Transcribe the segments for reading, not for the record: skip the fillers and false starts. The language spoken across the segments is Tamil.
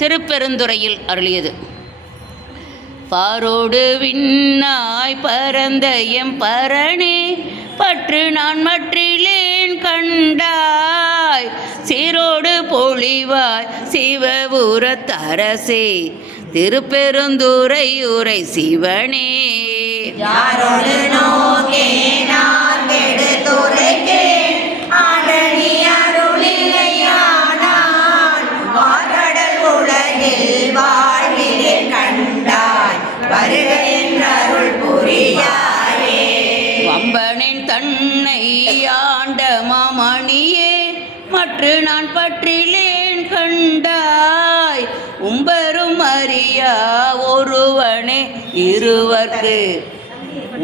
திருப்பெருந்துறையில் அருளியது. பாரோடு விண்ணாய் பரந்த எம் பரணே பற்று நான் மற்றிலேன் கண்டாய் சீரோடு பொழிவாய் சிவபுரத்தரசே திருப்பெருந்துறை உரை சிவனே. யாரோடு நோக்கேனார் கெடுத்துரைக்கே ஆரணி அருளிலையானான் வார்கடல் உலகில் வாழ்விலே கண்டாய் வருக என்ற அருள் புரியாயே. வம்பனின் தன்னை ஆண்ட மாமணியே மற்று நான் பற்றிலேன் கண்டாய் உம்பரும் அறியா ஒருவனே இருவர்க்கு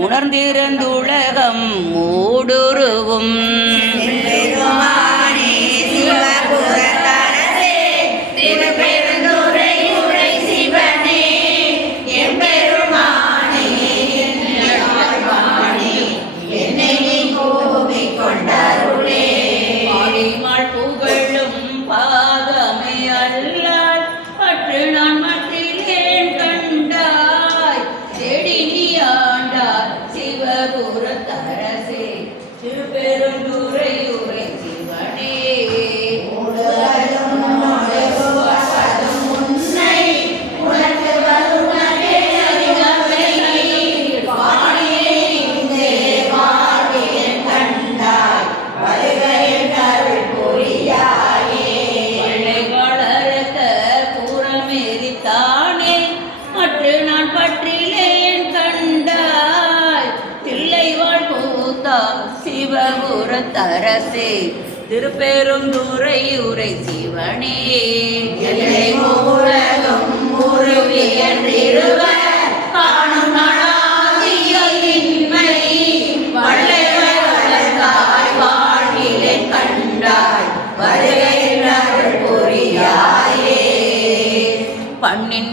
உணர்ந்திருந்துலகம் மூடுருவும். பெருமானே சிவபுரத்தரசே திருப்பெருந்துறை உரை சிவனே எம்பெருமானே என்னை நீ கோபிக் கொண்டருளே. பாடிமாள் புகழும் பாதமே அல்லால் பற்று நான் மற்றிலேன் கண்டாய் தேடி நீ ஆண்டாய் சிவபுரத்தரசே திருப்பெருந்துறை உரை சிவனே. தானே மற்ற நான் பற்றிலேன் கண்டாய் தில்லை வாழ் கூத்தா சிவபுரத்தரசே திருப்பெருந்துறை உரை சிவனே. எல்லை உலகம் உருவியன்றிருவர் காணும் நாளாதியின்மை வள்ளைவர் வளர்ந்தாய் வாழ்விலே கண்டாய் வருகை புரியாயே. பண்ணின்